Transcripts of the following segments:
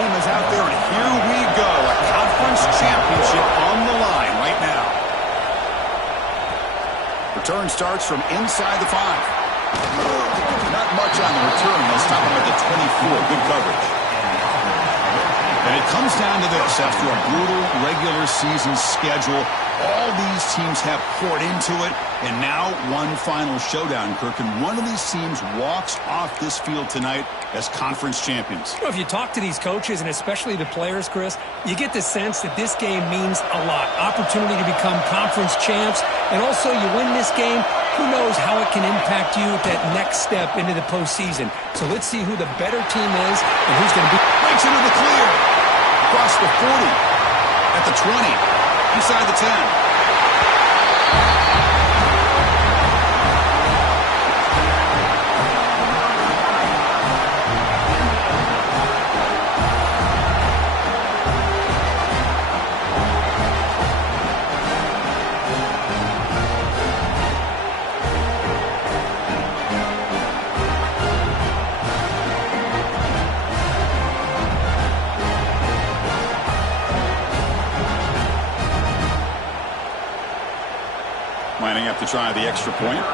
team is out there, and here we go. A conference championship on the line right now. Return starts from inside the 5. Not much on the return. They'll stop him at the 24. Good coverage. And it comes down to this. After a brutal regular season schedule, all these teams have poured into it, and now one final showdown, Kirk. And one of these teams walks off this field tonight as conference champions. Well, if you talk to these coaches, and especially the players, Chris, you get the sense that this game means a lot. Opportunity to become conference champs, and also you win this game, who knows how it can impact you at that next step into the postseason. So let's see who the better team is and who's going to be. Breaks into the clear. Across the 40. At the 20. Inside the 10. Lining up to try the extra point.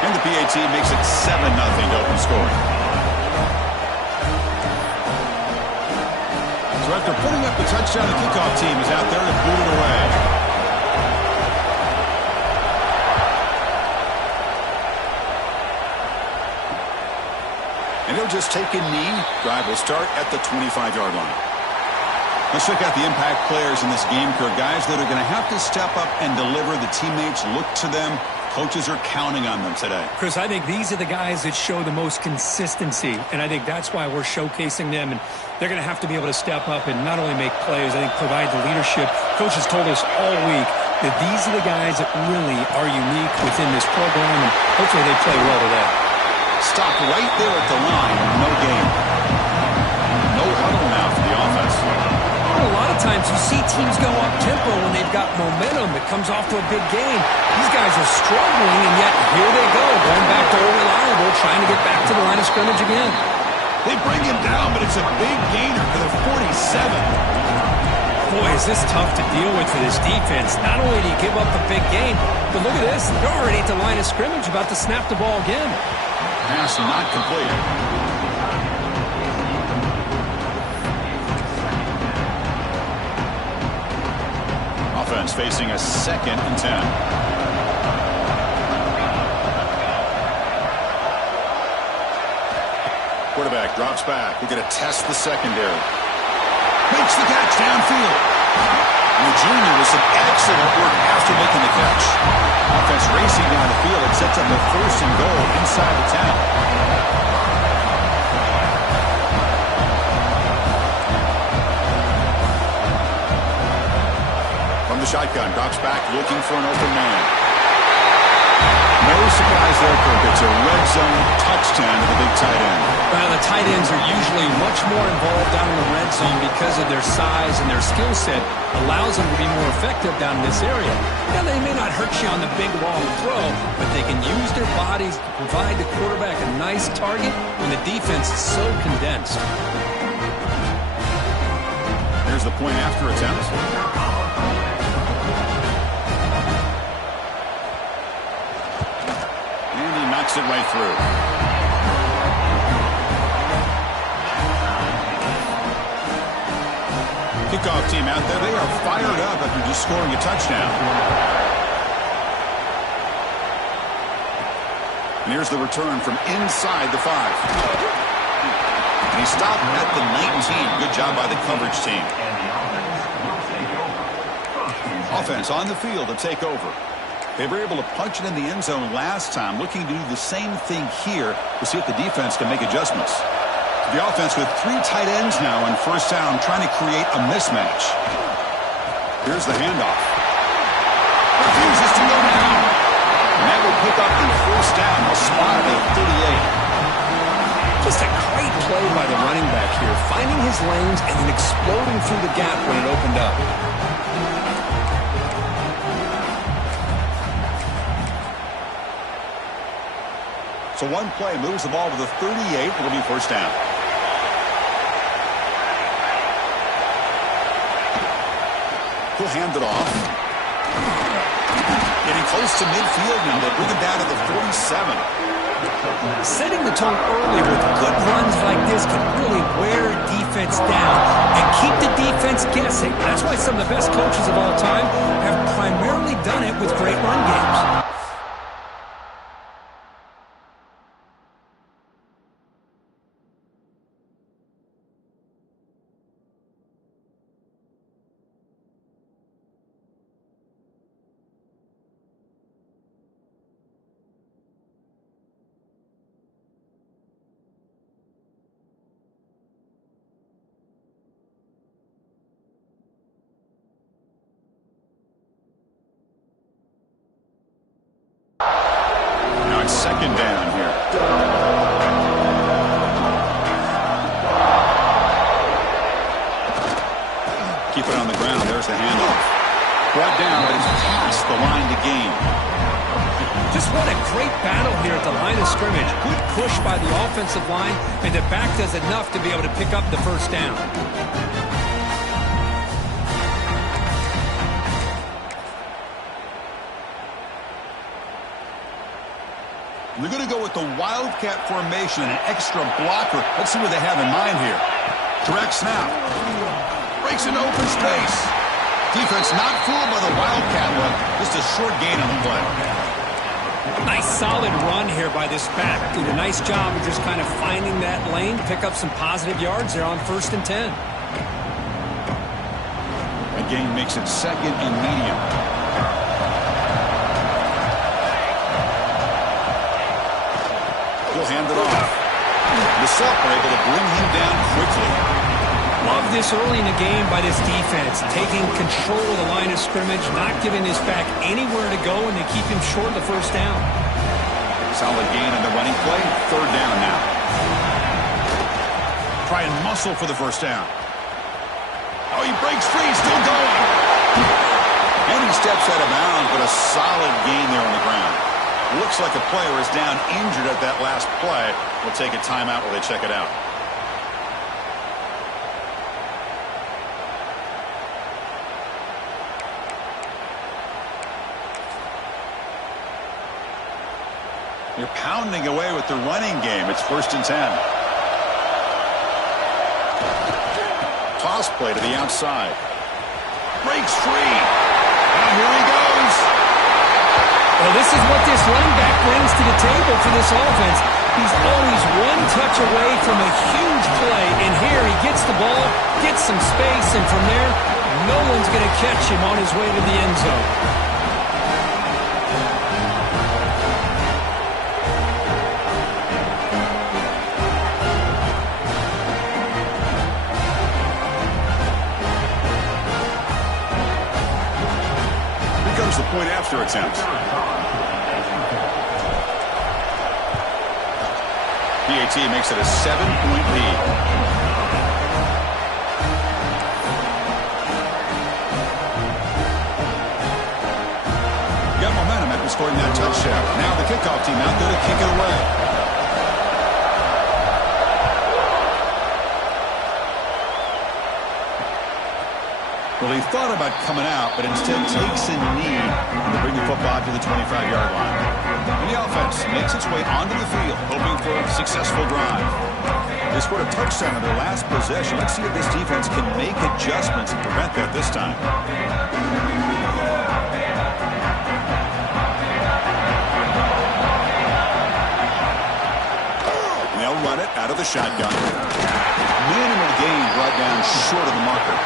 And the PAT makes it 7-0 to open scoring. So after putting up the touchdown, the kickoff team is out there to boot it away. And he'll just take a knee. Drive will start at the 25-yard line. Let's check out the impact players in this game, Kirk. Guys that are going to have to step up and deliver. The teammates look to them. Coaches are counting on them today. Chris, I think these are the guys that show the most consistency, and I think that's why we're showcasing them. And they're going to have to be able to step up and not only make plays, I think provide the leadership. Coaches told us all week that these are the guys that really are unique within this program, and hopefully they play well today. Stop right there at the line. No gain. No huddle now for the offense. A lot of times you see teams go up-tempo when they've got momentum that comes off to a big game. These guys are struggling, and yet here they go, going back to old reliable, trying to get back to the line of scrimmage again. They bring him down, but it's a big gainer for the 47. Boy, is this tough to deal with for this defense. Not only do you give up a big gain, but look at this. They're already at the line of scrimmage, about to snap the ball again. Pass not completed. Offense facing a 2nd and 10. Quarterback drops back. We're going to test the secondary. Makes the catch downfield. And the junior with some excellent work after making the catch. Offense racing down the field. It sets up a 1st and goal inside the 10. The shotgun drops back looking for an open man. No surprise there, Kirk. It's a red zone touchdown to the big tight end. Well, the tight ends are usually much more involved down in the red zone because of their size, and their skill set allows them to be more effective down in this area. Now, they may not hurt you on the big long throw, but they can use their bodies to provide the quarterback a nice target when the defense is so condensed. Here's the point after attempt. It right through. Kickoff team out there. They are fired up after just scoring a touchdown. And here's the return from inside the 5. And he stopped at the 19. Good job by the coverage team. Offense on the field to take over. They were able to punch it in the end zone last time, looking to do the same thing here to see if the defense can make adjustments. The offense with 3 tight ends now on 1st down, trying to create a mismatch. Here's the handoff. Refuses to go down. And that will pick up the 1st down. A spot at 38. Just a great play by the running back here, finding his lanes and then exploding through the gap when it opened up. So one play moves the ball to the 38. It'll be first down. He'll hand it off. Getting close to midfield, and they'll bring it down to the 47. Setting the tone early with good runs like this can really wear a defense down and keep the defense guessing. That's why some of the best coaches of all time have primarily done it with great run games. Second down here. Keep it on the ground. There's the handoff. Brought down, but it's past the line to gain. Just what a great battle here at the line of scrimmage. Good push by the offensive line, and the back does enough to be able to pick up the first down. They're going to go with the Wildcat formation, an extra blocker. Let's see what they have in mind here. Direct snap. Breaks into open space. Defense not fooled by the Wildcat look. Just a short gain on the play. Nice solid run here by this back. Did a nice job of just kind of finding that lane, pick up some positive yards there on 1st and 10. That gain makes it 2nd and medium. He'll hand it off. The Self are able to bring him down quickly. Love this early in the game by this defense, taking control of the line of scrimmage, not giving this back anywhere to go, and they keep him short of the first down. Solid gain on the running play. 3rd down now. Try and muscle for the first down. Oh, he breaks free. Still going. And he steps out of bounds, but a solid gain there on the ground. Looks like a player is down injured at that last play. We'll take a timeout while they check it out. You're pounding away with the running game. It's 1st and 10. Toss play to the outside. Breaks free. Now here he goes. Well, this is what this running back brings to the table for this offense. He's always one touch away from a huge play, and here he gets the ball, gets some space, and from there, no one's going to catch him on his way to the end zone. Here comes the point after attempt. PAT makes it a 7-point lead. Got momentum after scoring that touchdown. Now the kickoff team out there to kick it away. Well, he thought about coming out, but instead takes a knee to bring the football to the 25-yard line. And the offense makes its way onto the field, hoping for a successful drive. They scored a touchdown on their last possession. Let's see if this defense can make adjustments and prevent that this time. And they'll run it out of the shotgun. Minimal gain brought down short of the marker.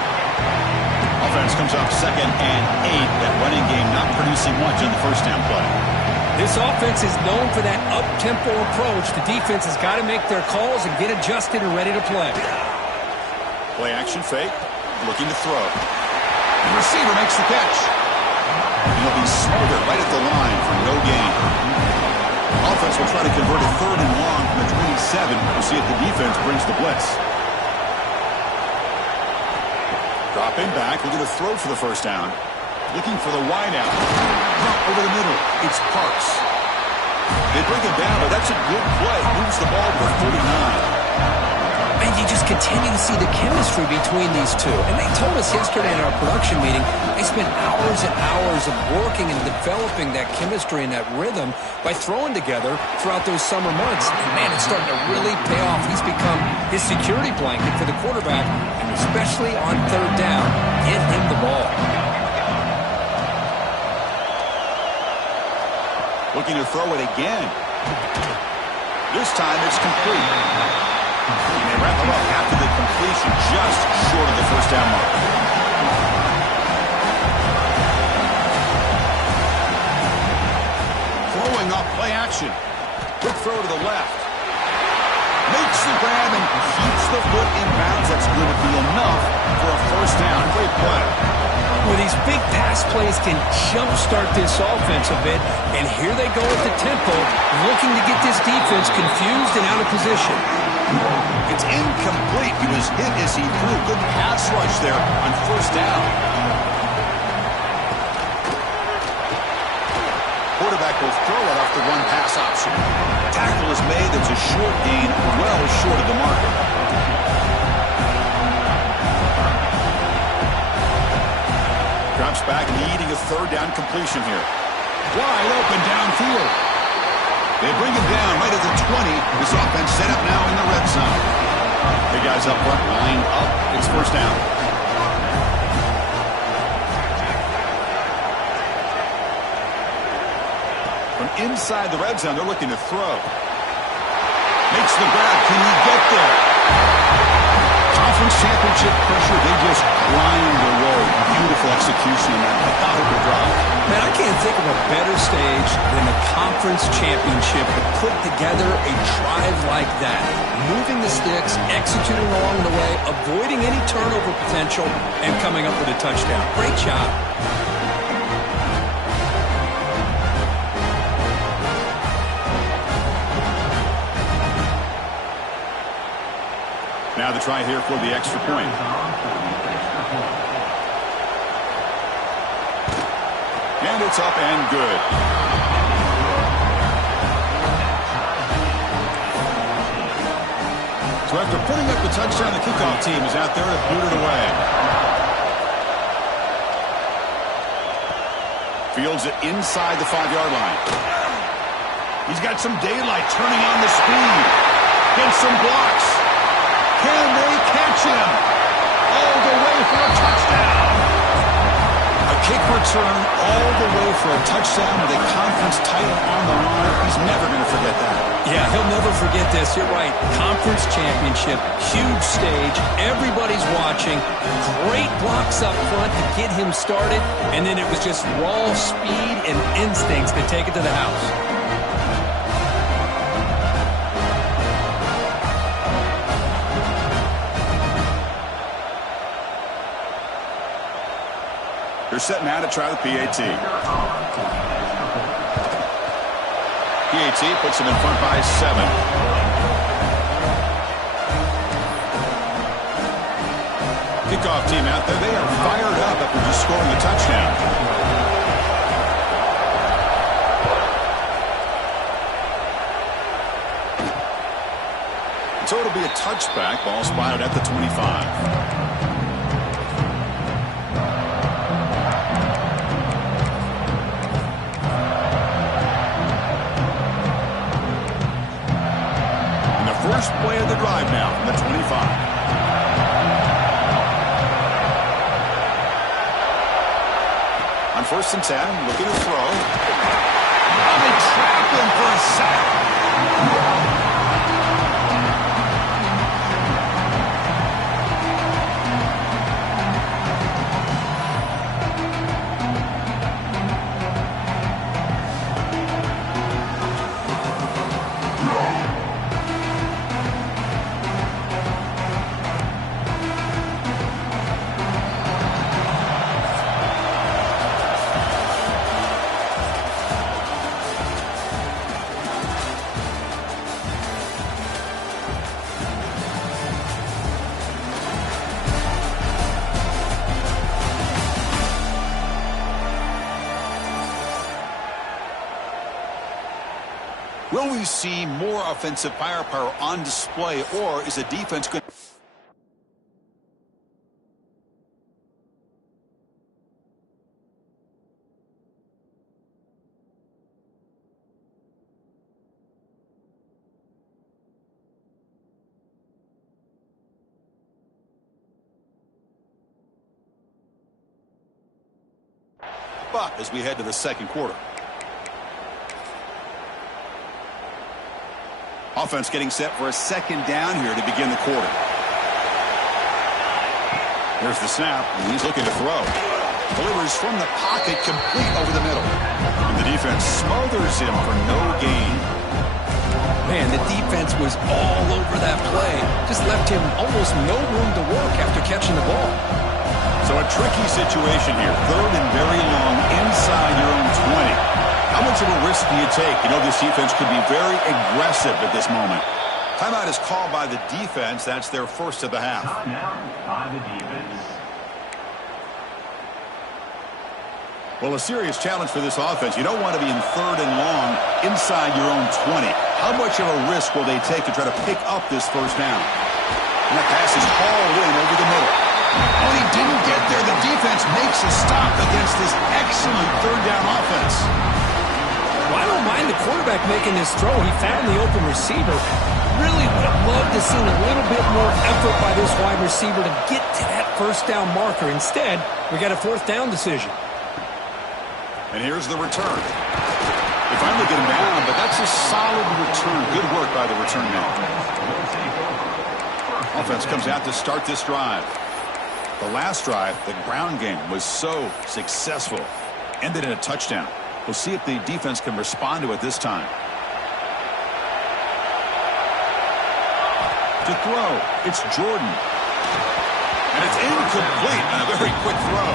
Offense comes up 2nd and 8. That running game not producing much in the first down play. This offense is known for that up-tempo approach. The defense has got to make their calls and get adjusted and ready to play. Play action fake. Looking to throw. The receiver makes the catch. And he'll be smothered right at the line for no gain. Offense will try to convert a 3rd and long from the 27. We'll see if the defense brings the blitz. Dropping back, looking to throw for the first down. Looking for the wide out. Over the middle, it's Parks. They bring it down, but that's a good play. Moves the ball to the 49. And you just continue to see the chemistry between these two. And they told us yesterday in our production meeting, they spent hours and hours of working and developing that chemistry and that rhythm by throwing together throughout those summer months. And, man, it's starting to really pay off. He's become his security blanket for the quarterback, and especially on third down, get him the ball. Looking to throw it again. This time it's complete. And they wrap him up after the completion, just short of the first down mark. Throwing up play action. Quick throw to the left. Makes the grab and keeps the foot in bounds. That's going to be enough for a first down. Great play. Well, these big pass plays can jumpstart this offense a bit, and here they go at the tempo, looking to get this defense confused and out of position. It's incomplete. He was hit as he threw. Good pass rush there on first down. Quarterback will throw it off the run pass option. Tackle is made. That's a short gain, well short of the marker. Drops back, needing a third down completion here. Wide open downfield. They bring him down right at the 20. This offense set up now in the red zone. The guys up front lined up. It's first down. From inside the red zone, they're looking to throw. Makes the grab. Can he get there? Conference championship pressure, they just grind away. Beautiful execution in that methodical drive. Man, I can't think of a better stage than the conference championship to put together a drive like that. Moving the sticks, executing along the way, avoiding any turnover potential, and coming up with a touchdown. Great job. Now the try here for the extra point. And it's up and good. So after putting up the touchdown, the kickoff team is out there to boot it away. Fields it inside the 5-yard line. He's got some daylight turning on the speed. Gets some blocks. Can they catch him? All the way for a touchdown. A kick return all the way for a touchdown with a conference title on the line. He's never going to forget that. Yeah, he'll never forget this. You're right. Conference championship, huge stage. Everybody's watching. Great blocks up front to get him started. And then it was just raw speed and instincts to take it to the house. They're setting out to try the PAT. PAT puts them in front by 7. Kickoff team out there. They are fired up after just scoring a touchdown. So it'll be a touchback. Ball spotted at the 25. First play of the drive now from the 25. On 1st and 10, looking to throw. And they trap him for a sack. Will we see more offensive firepower on display, or is the defense going to... up as we head to the second quarter? Offense getting set for a second down here to begin the quarter. Here's the snap, and he's looking to throw. Delivers from the pocket, complete over the middle. And the defense smothers him for no gain. Man, the defense was all over that play. Just left him almost no room to work after catching the ball. So a tricky situation here. Third and very long inside your own 20. How much of a risk do you take? You know, this defense could be very aggressive at this moment. Timeout is called by the defense. That's their first of the half. Timeout by the defense. Well, a serious challenge for this offense. You don't want to be in third and long inside your own 20. How much of a risk will they take to try to pick up this first down? And that pass is hauled in over the middle. Oh, he didn't get there. The defense makes a stop against this excellent third down offense. Well, I don't mind the quarterback making this throw. He found the open receiver. Really would have loved to see a little bit more effort by this wide receiver to get to that first down marker. Instead, we got a fourth down decision. And here's the return. They finally get him down, but that's a solid return. Good work by the return man. Offense comes out to start this drive. The last drive, the ground game, was so successful. Ended in a touchdown. We'll see if the defense can respond to it this time. To throw, it's Jordan. And it's incomplete on a very quick throw.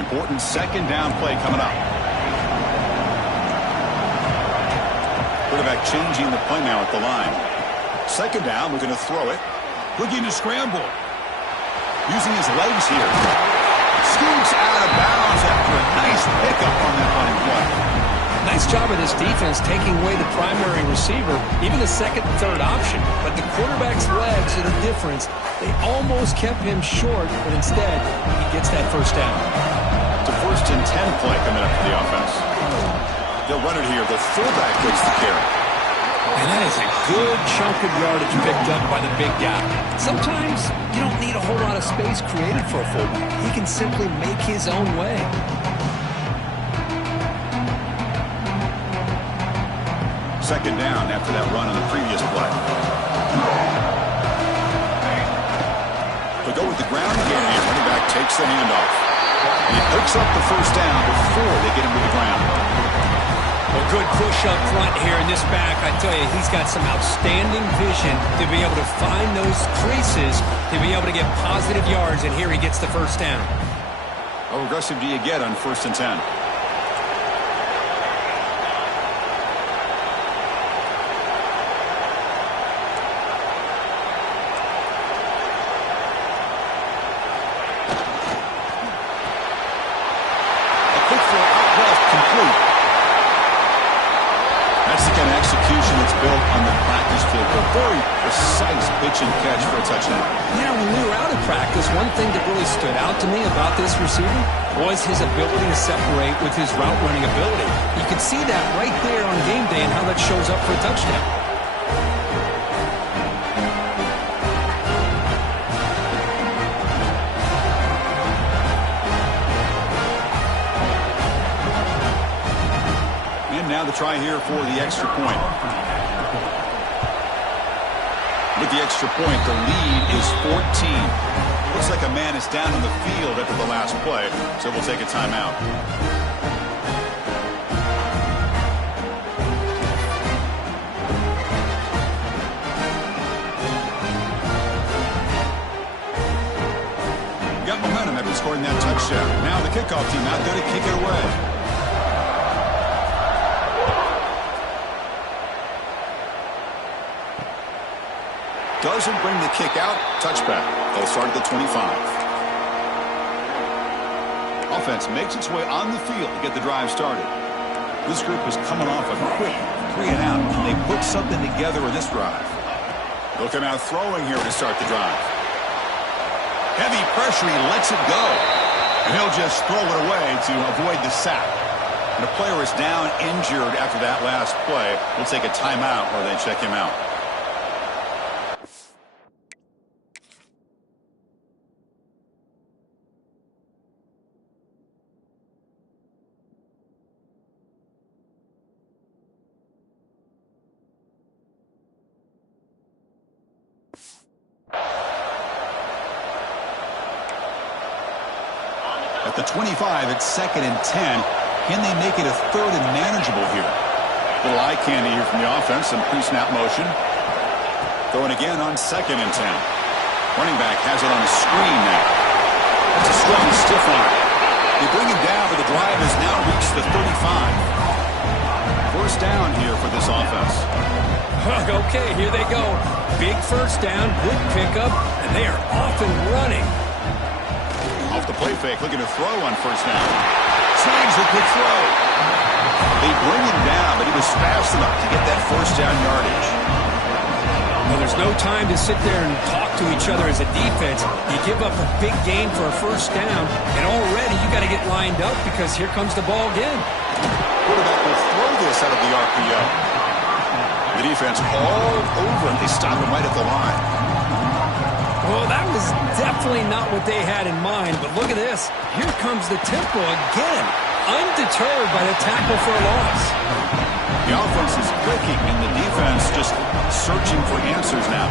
Important second down play coming up. Quarterback changing the play now at the line. Second down, we're going to throw it. Looking to scramble. Using his legs here. Scoots out of bounds after a nice pickup on that running play. Nice job of this defense taking away the primary receiver, even the second and third option. But the quarterback's legs are the difference. They almost kept him short, but instead, he gets that first down. It's a first and 10 play coming up for the offense. They'll run it here. The fullback gets the carry. And that is a good chunk of yardage picked up by the big guy. Sometimes you don't need a whole lot of space created for a fullback. He can simply make his own way. Second down after that run on the previous play. They'll go with the ground game here. Running back takes the handoff. And he picks up the first down before they get him to the ground. Well, good push up front here in this back. I tell you, he's got some outstanding vision to be able to find those creases, to be able to get positive yards, and here he gets the first down. How aggressive do you get on first and 10? Pitch and catch for a touchdown. Yeah, when we were out of practice, one thing that really stood out to me about this receiver was his ability to separate with his route running ability. You could see that right there on game day and how that shows up for a touchdown. And now the try here for the extra point. With the extra point, the lead is 14. Looks like a man is down on the field after the last play, so we'll take a timeout. Got momentum after scoring that touchdown. Now the kickoff team out there to kick it away. Doesn't bring the kick out. Touchback. They'll start at the 25. Offense makes its way on the field to get the drive started. This group is coming off a quick 3 and out. They put something together in this drive. Looking out throwing here to start the drive. Heavy pressure. He lets it go. And he'll just throw it away to avoid the sack. And a player is down injured after that last play. We'll take a timeout while they check him out. At the 25, it's 2nd and 10. Can they make it a 3rd and manageable here? Little eye candy here from the offense. Some pre-snap motion. Throwing again on 2nd and 10. Running back has it on the screen now. That's a strong stiff arm. They bring him down, but the drive has now reached the 35. First down here for this offense. Okay, here they go. Big first down, good pickup, and they are off and running. Off the play fake, looking to throw on first down. Snags a good throw. They bring him down, but he was fast enough to get that first down yardage. Well, there's no time to sit there and talk to each other as a defense. You give up a big gain for a first down, and already you got to get lined up because here comes the ball again. Quarterback will throw this out of the RPO. The defense all over, and they stop him right at the line. Well, that was definitely not what they had in mind, but look at this. Here comes the tempo again. Undeterred by the tackle for a loss. The offense is clicking, and the defense just searching for answers now.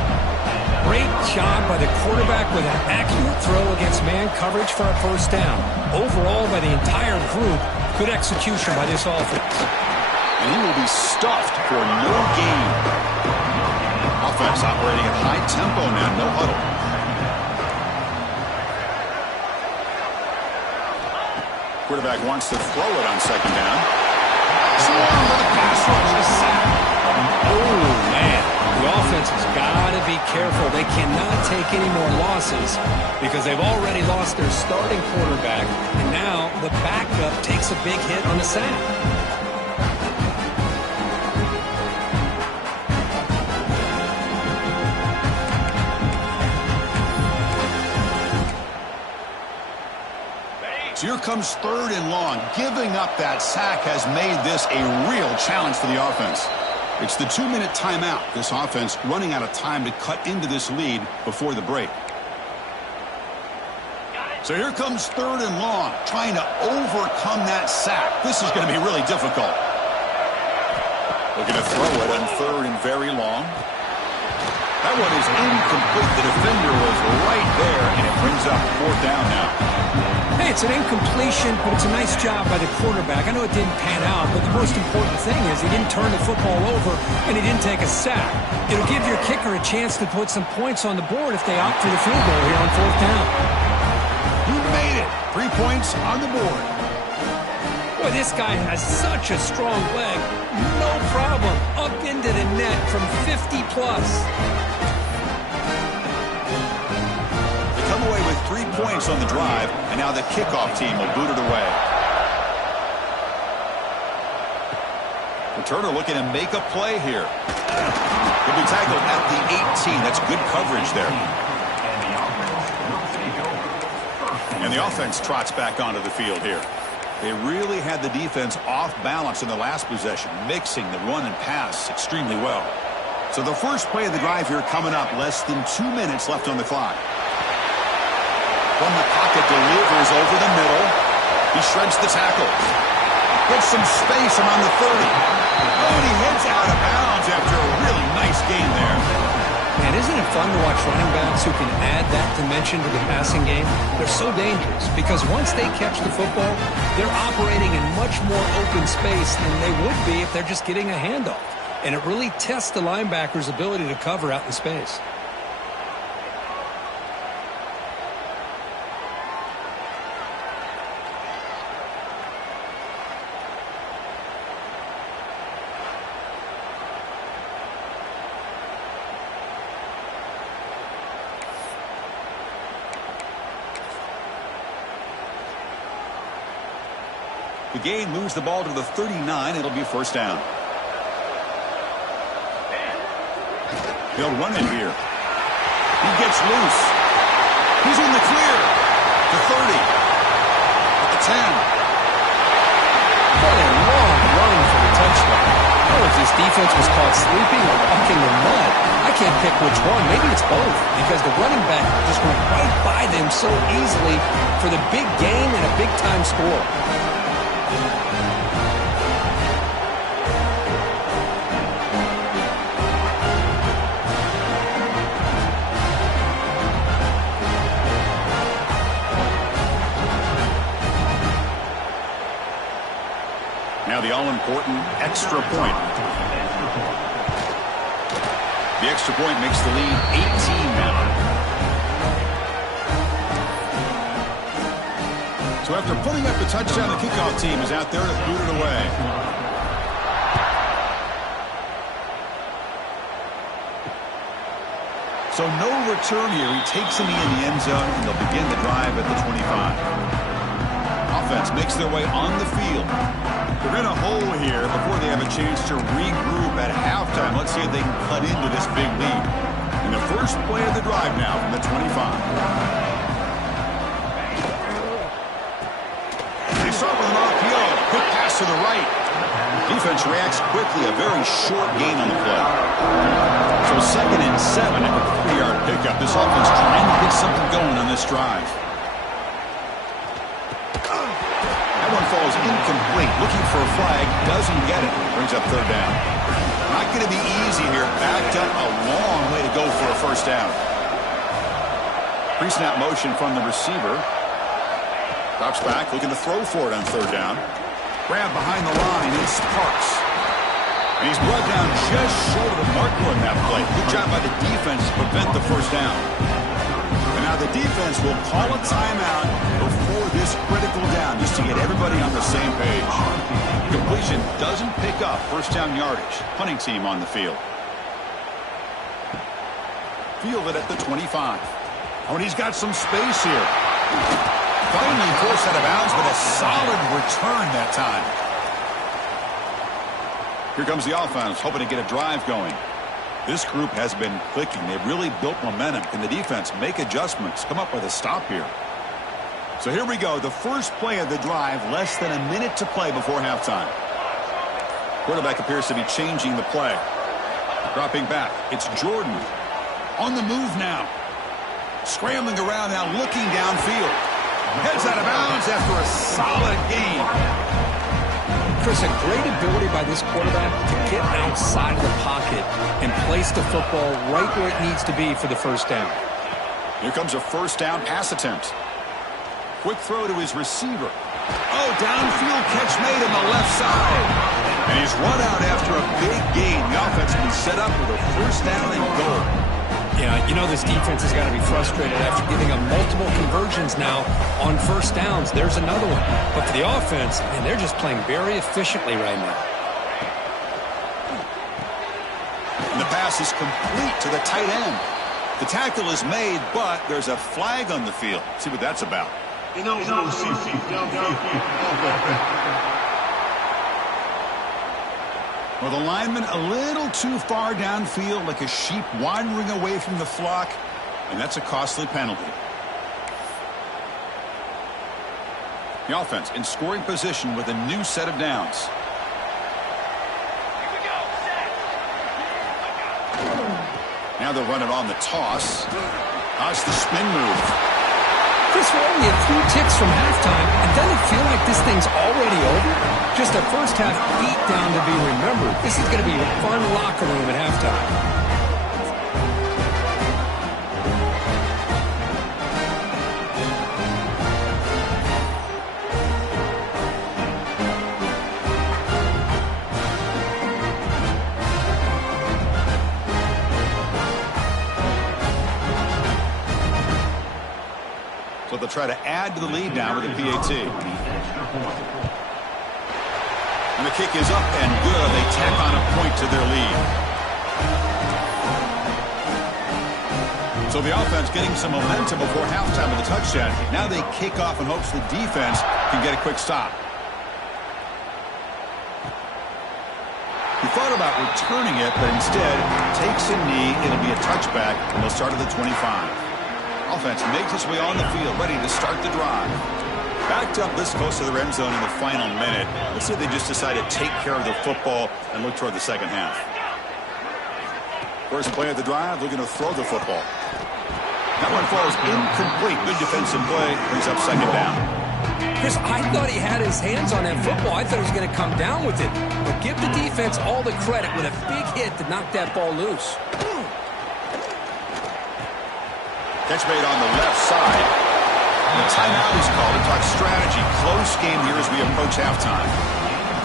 Great job by the quarterback with an accurate throw against man coverage for a first down. Overall, by the entire group, good execution by this offense. And he will be stuffed for no gain. Offense operating at high tempo now, no huddle. Quarterback wants to throw it on second down. Swarm with a pass rush, a sack. Oh, man. The offense has got to be careful. They cannot take any more losses because they've already lost their starting quarterback, and now the backup takes a big hit on the sack. So here comes 3rd and long. Giving up that sack has made this a real challenge for the offense. It's the 2-minute timeout. This offense running out of time to cut into this lead before the break. So here comes 3rd and long, trying to overcome that sack. This is going to be really difficult. Looking to throw it on 3rd and very long. That one is incomplete. The defender was right there, and it brings up 4th down now. Hey, it's an incompletion, but it's a nice job by the quarterback. I know it didn't pan out, but the most important thing is he didn't turn the football over, and he didn't take a sack. It'll give your kicker a chance to put some points on the board if they opt for the field goal here on 4th down. You made it. 3 points on the board. Boy, this guy has such a strong leg. No problem. Up into the net from 50 plus. They come away with 3 points on the drive, and now the kickoff team will boot it away. Returner looking to make a play here. He'll be tackled at the 18. That's good coverage there. And the offense trots back onto the field here. They really had the defense off balance in the last possession, mixing the run and pass extremely well. So the first play of the drive here coming up, less than 2 minutes left on the clock. From the pocket, delivers over the middle. He shreds the tackle. Gets some space around the 30. And he heads out of bounds after a really nice game there. Man, isn't it fun to watch running backs who can add that dimension to the passing game? They're so dangerous because once they catch the football, they're operating in much more open space than they would be if they're just getting a handoff. And it really tests the linebacker's ability to cover out in space. The gain moves the ball to the 39. It'll be first down. They'll run it here. He gets loose. He's in the clear. The 30. At the 10. What a long run for the touchdown. I don't know if this defense was caught sleeping or walking in mud. I can't pick which one. Maybe it's both, because the running back just went right by them so easily for the big gain and a big-time score. Now the all-important extra point. The extra point makes the lead 18 now. So after putting up the touchdown, the kickoff team is out there to boot it away. So no return here. He takes him in the end zone, and they'll begin the drive at the 25. Offense makes their way on the field. They're in a hole here before they have a chance to regroup at halftime. Let's see if they can cut into this big lead. And the first play of the drive now from the 25. They start with an RPO. Quick pass to the right. Defense reacts quickly. A very short gain on the play. So 2nd and 7 at the 3-yard pickup. This offense trying to get something going on this drive. Falls incomplete, looking for a flag, doesn't get it, brings up 3rd down. Not going to be easy here, backed up a long way to go for a first down. Pre-snap motion from the receiver. Drops back, looking to throw for it on 3rd down. Grab behind the line, it's Parks. And he's brought down just short of the marker on that play. Good job by the defense to prevent the first down. And now the defense will call a timeout before this critical down, just to get everybody on the same page. Completion doesn't pick up first down yardage. Punting team on the field. Fielded at the 25. Oh, and he's got some space here. Finally forced out of bounds, but a solid return that time. Here comes the offense, hoping to get a drive going. This group has been clicking. They've really built momentum. Can the defense make adjustments? Come up with a stop here. So here we go. The first play of the drive, less than a minute to play before halftime. Quarterback appears to be changing the play. Dropping back. It's Jordan. On the move now. Scrambling around now, looking downfield. Heads out of bounds after a solid gain. Chris, a great ability by this quarterback to get outside of the pocket and place the football right where it needs to be for the first down. Here comes a first down pass attempt. Quick throw to his receiver. Oh, downfield catch made on the left side. And he's run out after a big gain. The offense can be set up with a first down and goal. Yeah, you know this defense has got to be frustrated after giving up multiple conversions now on first downs. There's another one. But for the offense, man, they're just playing very efficiently right now. And the pass is complete to the tight end. The tackle is made, but there's a flag on the field. Let's see what that's about. Well, the lineman a little too far downfield, like a sheep wandering away from the flock, and that's a costly penalty. The offense in scoring position with a new set of downs. Now they'll run it on the toss. That's the spin move. Chris, we're only a few ticks from halftime, and doesn't it feel like this thing's already over? Just a first half beat down to be remembered. This is going to be a fun locker room at halftime. So they'll try to add to the lead now with a PAT. And the kick is up and good. They tack on a point to their lead. So the offense getting some momentum before halftime with a touchdown. Now they kick off in hopes the defense can get a quick stop. He thought about returning it, but instead takes a knee. It'll be a touchback, and they'll start at the 25. Offense makes its way on the field, ready to start the drive. Backed up this close to the end zone in the final minute. Let's see if they just decide to take care of the football and look toward the second half. First play of the drive, looking to throw the football. That one falls incomplete. Good defensive play, brings up second down. Chris, I thought he had his hands on that football. I thought he was going to come down with it. But give the defense all the credit with a big hit to knock that ball loose. Catch made on the left side. And the timeout is called to talk strategy. Close game here as we approach halftime.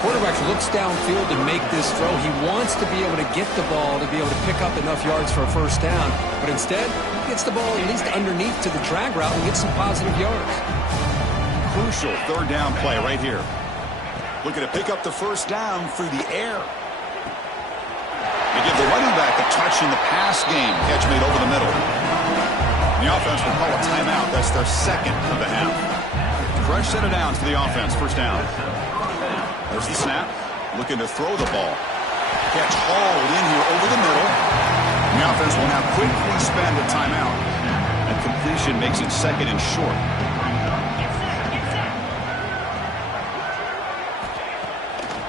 Quarterback looks downfield to make this throw. He wants to be able to get the ball to be able to pick up enough yards for a first down. But instead, he gets the ball at least underneath to the drag route and gets some positive yards. Crucial third down play right here. Looking to pick up the first down through the air. They give the running back a touch in the pass game. Catch made over the middle. The offense will call a timeout. That's their second of the half. Fresh set of downs for the offense. First down. There's the snap. Looking to throw the ball. Catch hauled in here over the middle. The offense will now quickly spend a timeout. And completion makes it second and short.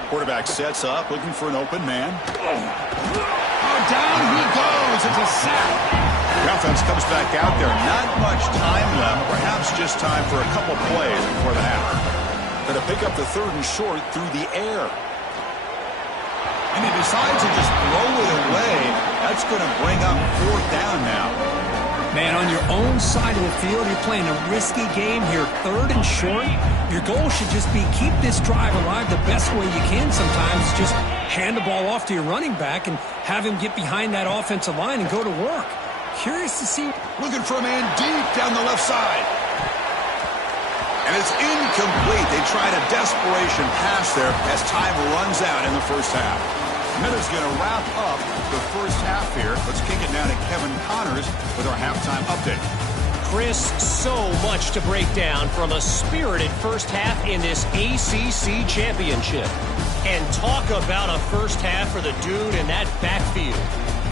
Quarterback sets up, looking for an open man. Oh, down he goes. It's a sack. The offense comes back out there. Not much time left. Perhaps just time for a couple plays before the half. Going to pick up the third and short through the air. And he decides to just throw it away. That's going to bring up fourth down now. Man, on your own side of the field, you're playing a risky game here. Third and short. Your goal should just be keep this drive alive the best way you can sometimes. Just hand the ball off to your running back and have him get behind that offensive line and go to work. Curious to see. Looking for a man deep down the left side. And it's incomplete. They tried a desperation pass there as time runs out in the first half. Miller's going to wrap up the first half here. Let's kick it down to Kevin Connors with our halftime update. Chris, so much to break down from a spirited first half in this ACC championship. And talk about a first half for the dude in that backfield.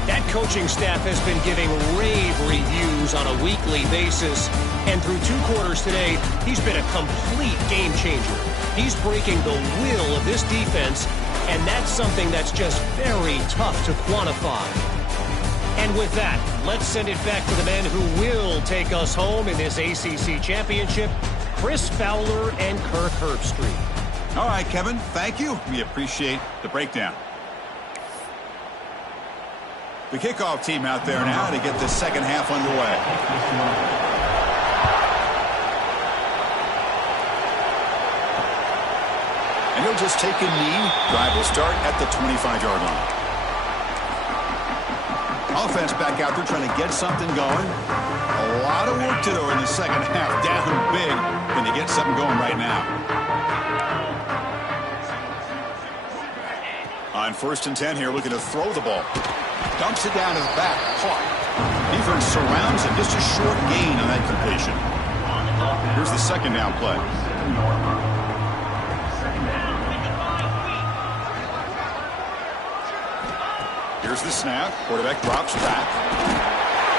That coaching staff has been giving rave reviews on a weekly basis. And through 2 quarters today, he's been a complete game changer. He's breaking the will of this defense, and that's something that's just very tough to quantify. And with that, let's send it back to the man who will take us home in this ACC championship, Chris Fowler and Kirk Herbstreit. All right, Kevin, thank you. We appreciate the breakdown. The kickoff team out there now to get the second half underway. And he'll just take a knee. Drive will start at the 25-yard line. Offense back out there trying to get something going. A lot of work to do in the second half. Down big. Can they get something going right now? On 1st and 10 here, looking to throw the ball. Dumps it down to the back. Caught. Defense surrounds him. Just a short gain on that completion. Here's the second down play. Here's the snap. Quarterback drops back.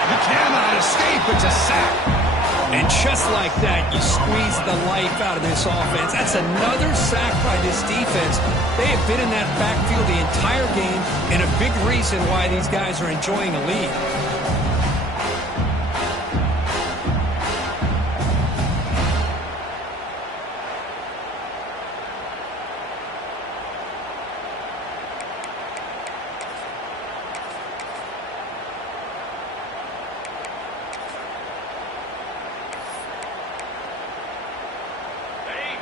He cannot escape. It's a sack. And just like that, you squeeze the life out of this offense. That's another sack by this defense. They have been in that backfield the entire game, and a big reason why these guys are enjoying a lead.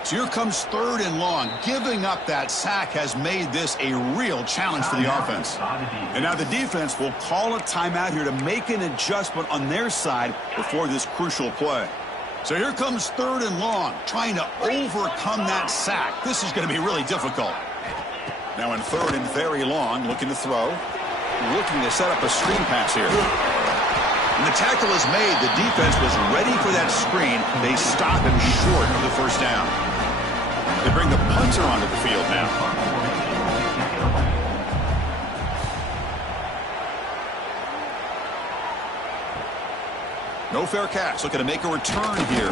So here comes 3rd and long. Giving up that sack has made this a real challenge for the offense. And now the defense will call a timeout here to make an adjustment on their side before this crucial play. So here comes 3rd and long, trying to overcome that sack. This is going to be really difficult. Now in 3rd and very long, looking to throw. Looking to set up a screen pass here. When the tackle is made, the defense was ready for that screen. They stop him short of the first down. They bring the punter onto the field now. No fair catch. Looking to make a return here.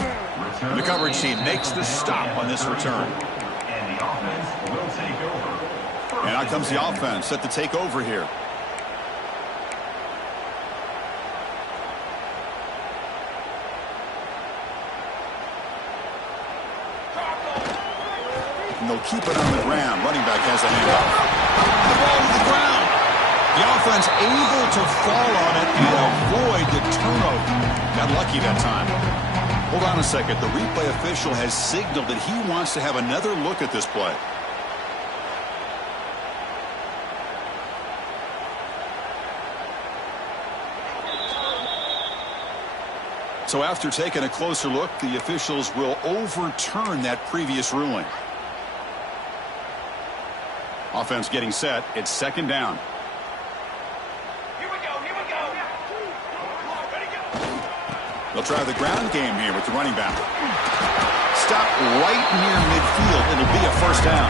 And the coverage team makes the stop on this return. And the offense will take over. And out comes the offense set to take over here. And they'll keep it on the ground. Running back has a handoff. The ball to the ground. The offense able to fall on it and avoid the turnover. Got lucky that time. Hold on a second. The replay official has signaled that he wants to have another look at this play. So after taking a closer look, the officials will overturn that previous ruling. Offense getting set. It's second down. They'll try the ground game here with the running back. Stop right near midfield. It'll be a first down.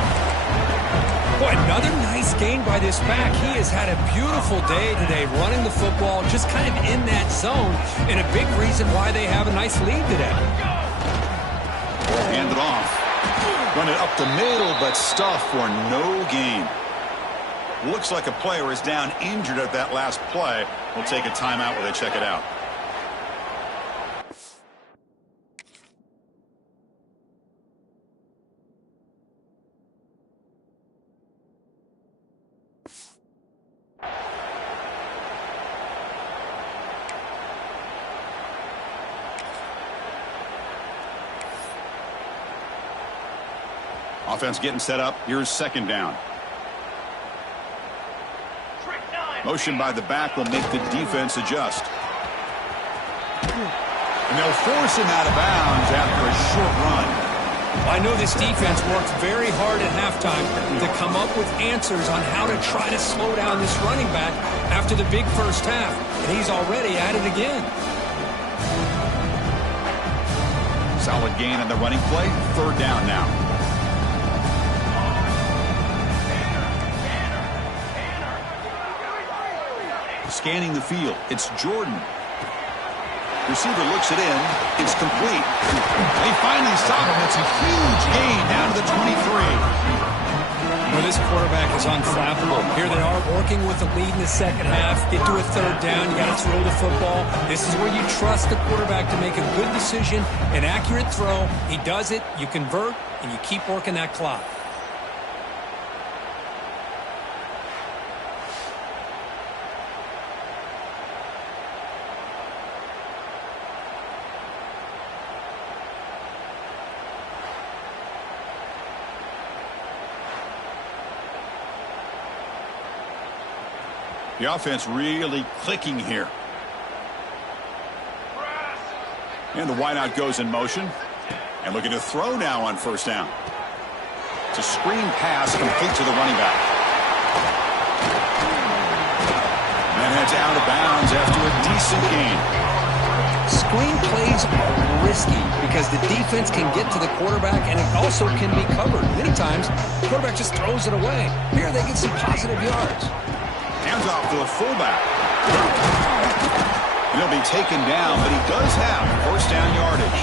Boy, another nice gain by this back. He has had a beautiful day today running the football, just kind of in that zone, and a big reason why they have a nice lead today. Hand it off. Run it up the middle, but stuffed for no gain. Looks like a player is down injured at that last play. We'll take a timeout where they check it out. Offense getting set up. Here's second down. Motion by the back will make the defense adjust. And they'll force him out of bounds after a short run. I know this defense worked very hard at halftime to come up with answers on how to try to slow down this running back after the big first half. And he's already at it again. Solid gain on the running play. Third down now. Scanning the field. It's Jordan. Receiver looks it in. It's complete. They finally stop him. It's a huge gain down to the 23. Well, this quarterback is unflappable. Here they are working with the lead in the second half. Get to a third down. You got to throw the football. This is where you trust the quarterback to make a good decision, an accurate throw. He does it. You convert, and you keep working that clock. The offense really clicking here. And the wideout goes in motion. And looking to throw now on first down. It's a screen pass complete to the running back. And heads out of bounds after a decent gain. Screen plays are risky because the defense can get to the quarterback and it also can be covered. Many times, the quarterback just throws it away. Here they get some positive yards. Hands off to the fullback. And he'll be taken down, but he does have first down yardage.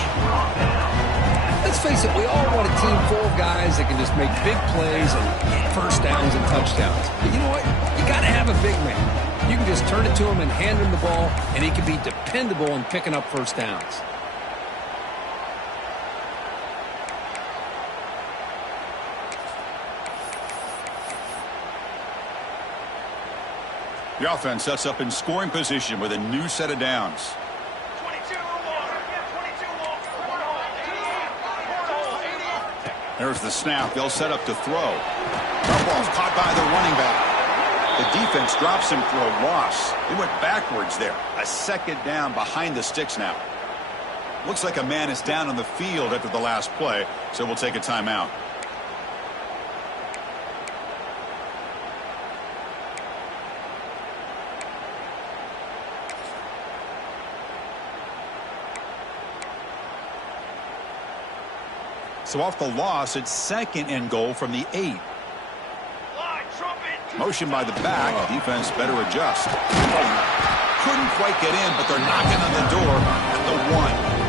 Let's face it, we all want a team full of guys that can just make big plays and get first downs and touchdowns. But you know what? You got to have a big man. You can just turn it to him and hand him the ball, and he can be dependable in picking up first downs. The offense sets up in scoring position with a new set of downs. There's the snap. They'll set up to throw. That ball's caught by the running back. The defense drops him for a loss. He went backwards there. A second down behind the sticks now. Looks like a man is down on the field after the last play, so we'll take a timeout. So off the loss, it's second and goal from the 8. Motion by the back. Defense better adjust. couldn't quite get in, but they're knocking on the door at the 1.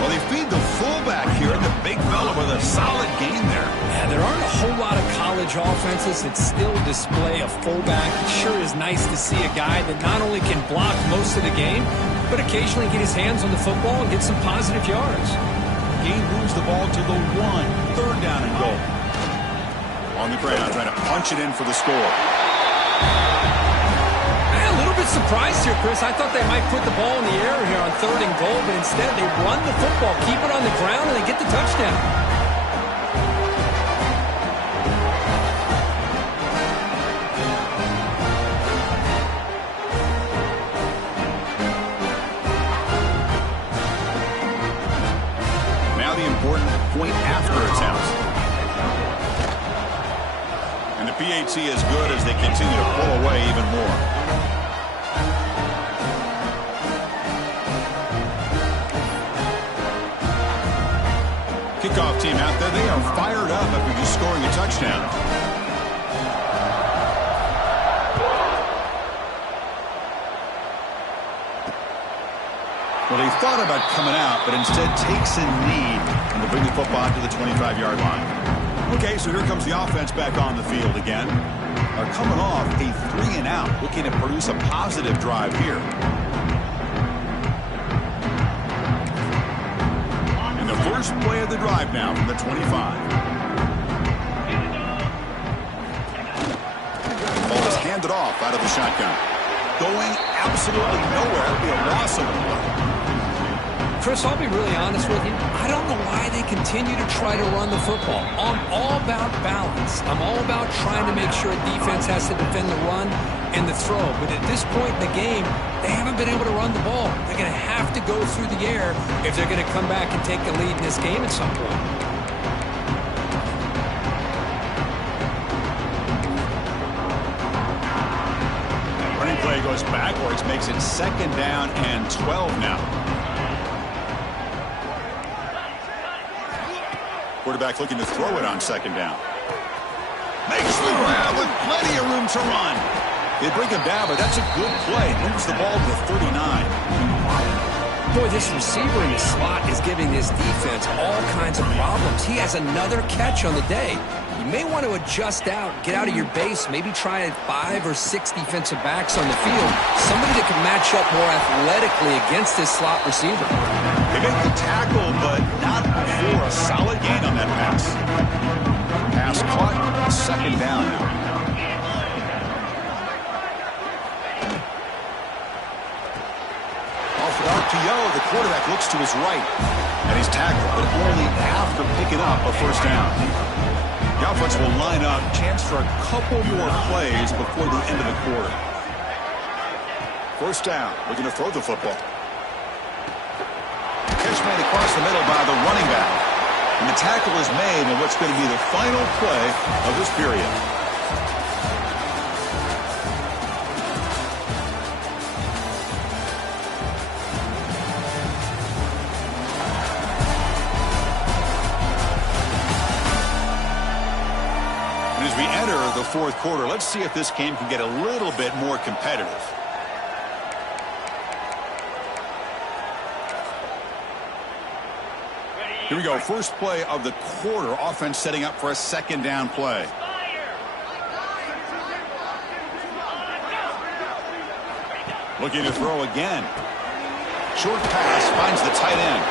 Well, they feed the fullback here, and the big fella with a solid gain there. Yeah, there aren't a whole lot of college offenses that still display a fullback. It sure is nice to see a guy that not only can block most of the game, but occasionally get his hands on the football and get some positive yards. Gain moves the ball to the 1. Third down and goal. On the ground, trying to punch it in for the score. A little bit surprised here, Chris. I thought they might put the ball in the air here on 3rd and goal, but instead they run the football, keep it on the ground, and they get the touchdown. Now the important point after attempt. And the PAT is good as they continue to pull away even more. Kickoff team out there. They are fired up after just scoring a touchdown. Well, he thought about coming out, but instead takes a knee and will bring the football to the 25-yard line. Okay, so here comes the offense back on the field again. Are coming off a 3-and-out, looking to produce a positive drive here. First play of the drive now from the 25. Ball is handed off out of the shotgun. Going absolutely nowhere. It'll be a loss of the play. Chris, I'll be really honest with you. I don't know why they continue to try to run the football. I'm all about balance. I'm all about trying to make sure defense has to defend the run and the throw. But at this point in the game, they haven't been able to run the ball. They're going to have to go through the air if they're going to come back and take the lead in this game at some point. Running play goes backwards, makes it 2nd down and 12 now. Quarterback looking to throw it on 2nd down. Makes the grab with plenty of room to run. They bring him down, but that's a good play. Moves the ball to the 39. Boy, this receiver in the slot is giving this defense all kinds of problems. He has another catch on the day. You may want to adjust out, get out of your base, maybe try 5 or 6 defensive backs on the field. Somebody that can match up more athletically against this slot receiver. They make the tackle, but not for a solid gain on that pass. Pass caught, 2nd down now. Off the RPO, the quarterback looks to his right, and he's tackled, but only after picking up a 1st down. The offense will line up, chance for a couple more plays before the end of the quarter. 1st down, looking to throw the football. Catch made across the middle by the running back. And the tackle is made in what's going to be the final play of this period. And as we enter the 4th quarter, let's see if this game can get a little bit more competitive. Here we go. First play of the quarter. Offense setting up for a 2nd down play. Looking to throw again. Short pass finds the tight end.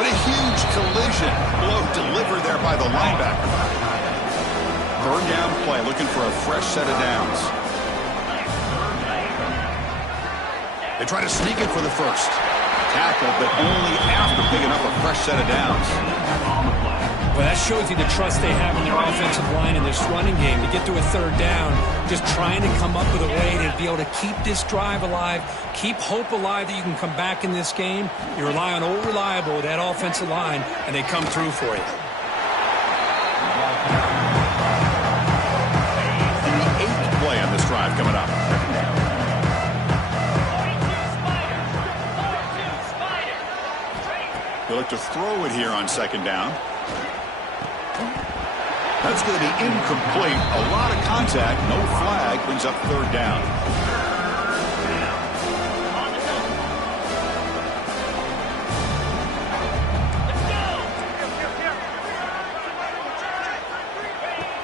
But a huge collision. Blow delivered there by the linebacker. 3rd down play. Looking for a fresh set of downs. They try to sneak it for the 1st. Tackle, but only after picking up a fresh set of downs. Well, that shows you the trust they have in their offensive line in this running game to get to a 3rd down, just trying to come up with a way to be able to keep this drive alive, keep hope alive that you can come back in this game. You rely on old reliable, that offensive line, and they come through for you. And the 8th play on this drive coming up. They look to throw it here on 2nd down. That's going to be incomplete. A lot of contact. No flag. Brings up 3rd down.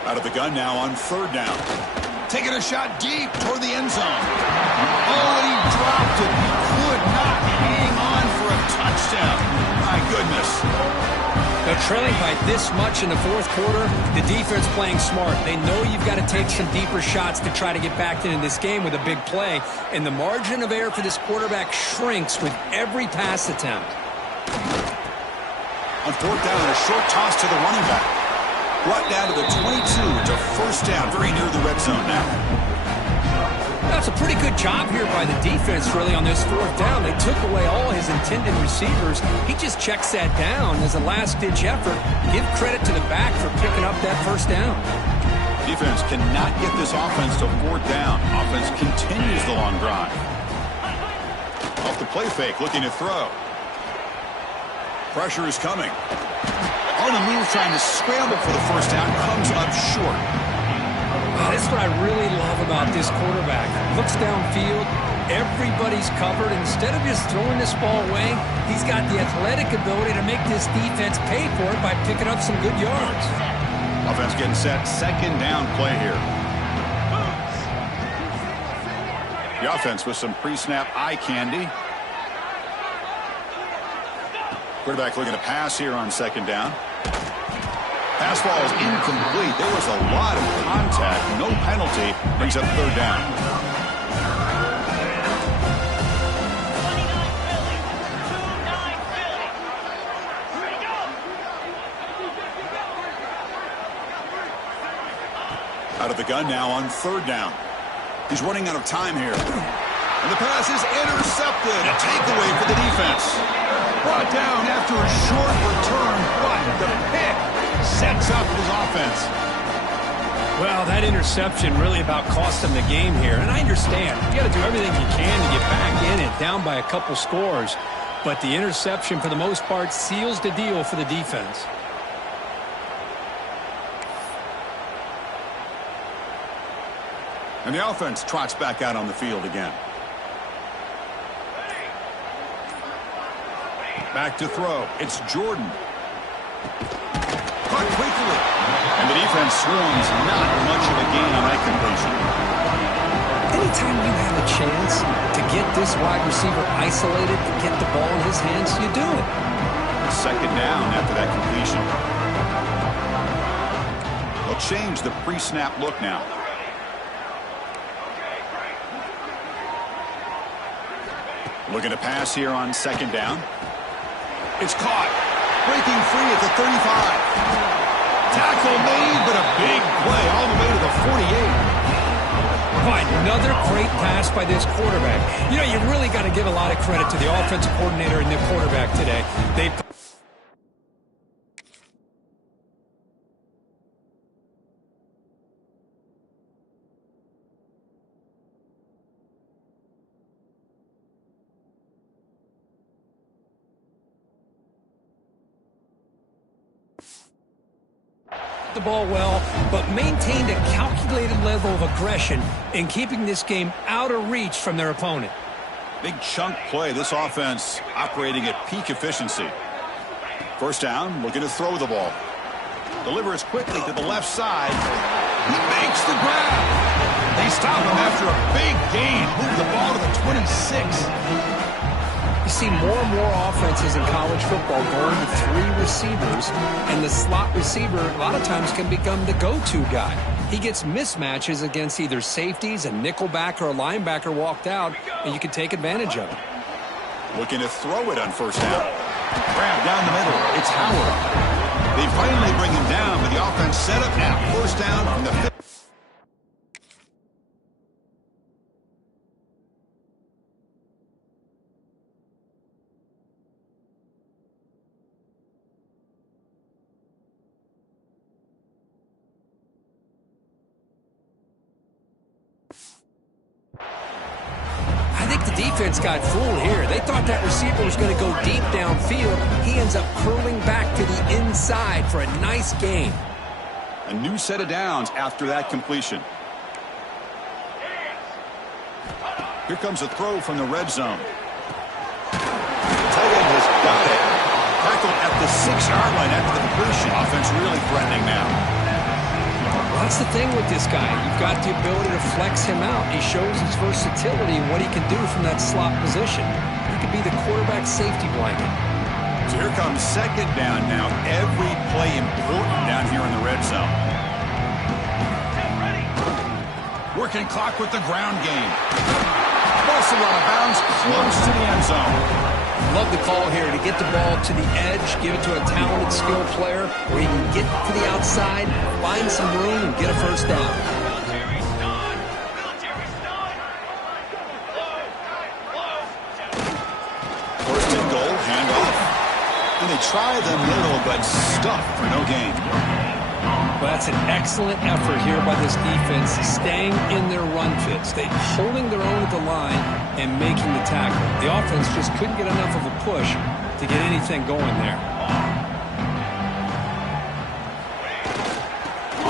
Out of the gun now on 3rd down. Taking a shot deep toward the end zone. Oh, and he dropped it. He could not hang on for a touchdown. My goodness. They're trailing by this much in the 4th quarter. The defense playing smart. They know you've got to take some deeper shots to try to get back into this game with a big play. And the margin of error for this quarterback shrinks with every pass attempt. On 4th down, a short toss to the running back. Brought down to the 22 to 1st down, very near the red zone now. That's a pretty good job here by the defense, really, on this 4th down. They took away all his intended receivers. He just checks that down as a last-ditch effort. Give credit to the back for picking up that 1st down. Defense cannot get this offense to 4th down. Offense continues the long drive. Off the play fake, looking to throw. Pressure is coming. On the move, trying to scramble for the 1st down, comes up short. That's what I really love about this quarterback. Looks downfield, everybody's covered. Instead of just throwing this ball away, he's got the athletic ability to make this defense pay for it by picking up some good yards. Offense getting set, 2nd down play here. The offense with some pre-snap eye candy. Quarterback looking to pass here on 2nd down. Pass ball is incomplete. There was a lot of contact. No penalty. Brings up 3rd down. Out of the gun now on 3rd down. He's running out of time here. And the pass is intercepted. A takeaway for the defense. Brought down after a short return, but the pick sets up his offense. Well, that interception really about cost them the game here. And I understand. You got to do everything you can to get back in it, down by a couple scores. But the interception, for the most part, seals the deal for the defense. And the offense trots back out on the field again. Back to throw. It's Jordan. Caught quickly. And the defense swarms. Not much of a gain on that completion. Anytime you have a chance to get this wide receiver isolated, to get the ball in his hands, you do it. 2nd down after that completion. They'll change the pre-snap look now. Looking to pass here on 2nd down. It's caught. Breaking free at the 35. Tackle made, but a big play all the way to the 48. But another great pass by this quarterback. You know, you really got to give a lot of credit to the offensive coordinator and the quarterback today. They've the ball well, but maintained a calculated level of aggression in keeping this game out of reach from their opponent. Big chunk play. This offense operating at peak efficiency. 1st down, looking to throw the ball. Delivers quickly to the left side. He makes the grab. They stop him after a big gain. Move the ball to the 26. You see more and more offenses in college football going to 3 receivers, and the slot receiver a lot of times can become the go-to guy. He gets mismatches against either safeties, a nickelback, or a linebacker walked out, and you can take advantage of it. Looking to throw it on 1st down. Grab down the middle. It's Howard. They finally bring him down, but the offense set up now. 1st down from the 5th. Defense got fooled here. They thought that receiver was going to go deep downfield. He ends up curling back to the inside for a nice gain. A new set of downs after that completion. Here comes a throw from the red zone. Tight end has got it. Tackled at the 6-yard line after the completion. Offense really threatening now. Well, That's the thing with this guy. You've got the ability to flex him out. He shows his versatility and what he can do from that slot position. He could be the quarterback safety blanket. So here comes second down now. Every play important down here in the red zone. Working clock with the ground game. Also out of bounds, close to the end zone. Love the call here to get the ball to the edge, give it to a talented, skilled player where he can get to the outside, find some room, and get a first down. First and goal, handoff. And they try the middle, but stuffed for no gain. Well, that's an excellent effort here by this defense, staying in their run fits. They're holding their own at the line and making the tackle. The offense just couldn't get enough of a push to get anything going there.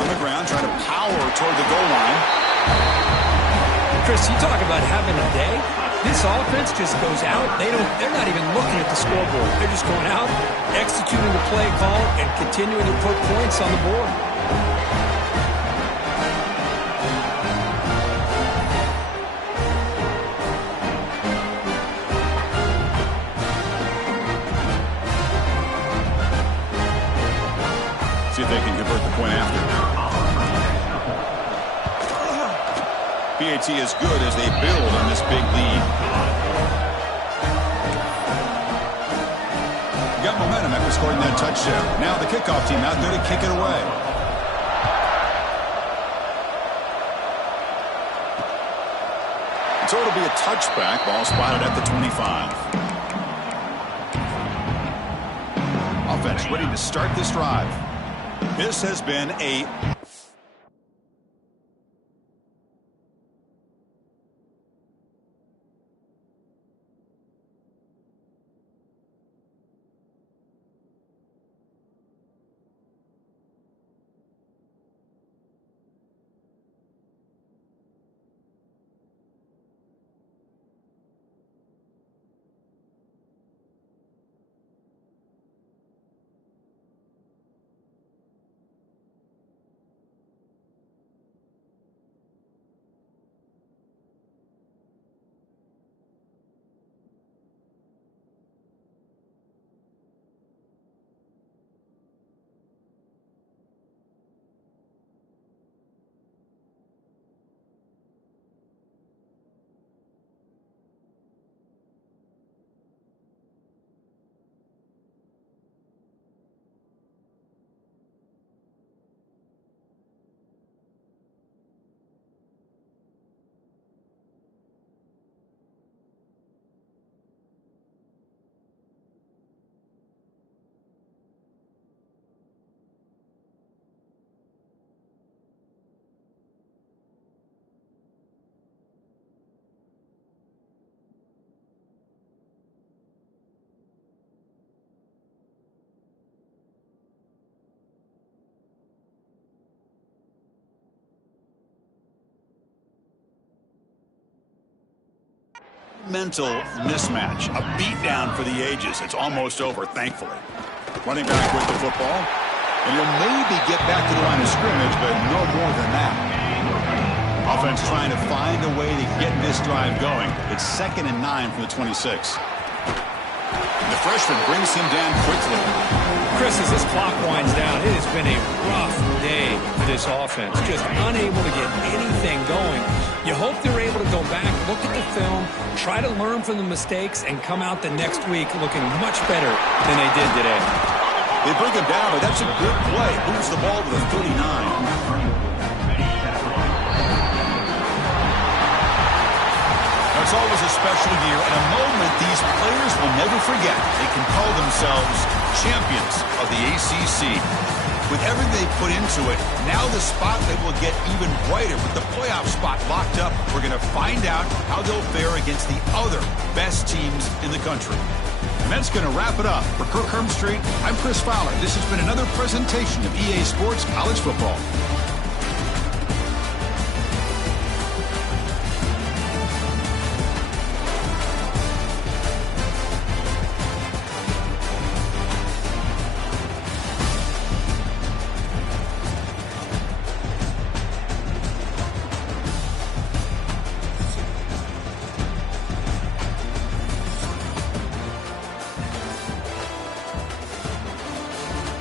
On the ground, trying to power toward the goal line. Chris, you talk about having a day. This offense just goes out. They're not even looking at the scoreboard. They're just going out, executing the play call, and continuing to put points on the board. See if they can convert the point after. PAT is good as they build on this big lead. Got momentum after scoring that touchdown. Now the kickoff team out there to kick it away. So it'll be a touchback. Ball spotted at the 25. Offense ready to start this drive. This has been a mental mismatch, a beatdown for the ages. It's almost over, thankfully. Running back with the football, and he'll maybe get back to the line of scrimmage, but no more than that. Offense trying to find a way to get this drive going. It's 2nd and 9 from the 26. The freshman brings him down quickly. Chris, as this clock winds down, it has been a rough day for this offense. Just unable to get anything going. You hope they're able to go back, look at the film, try to learn from the mistakes, and come out the next week looking much better than they did today. They bring him down, but that's a good play. Moves the ball to the 39. It's always a special year and a moment these players will never forget. They can call themselves champions of the ACC. With everything they put into it, now the spotlight will get even brighter. With the playoff spot locked up, we're going to find out how they'll fare against the other best teams in the country. And that's going to wrap it up. For Kirk Hermstreet, I'm Chris Fowler. This has been another presentation of EA Sports College Football.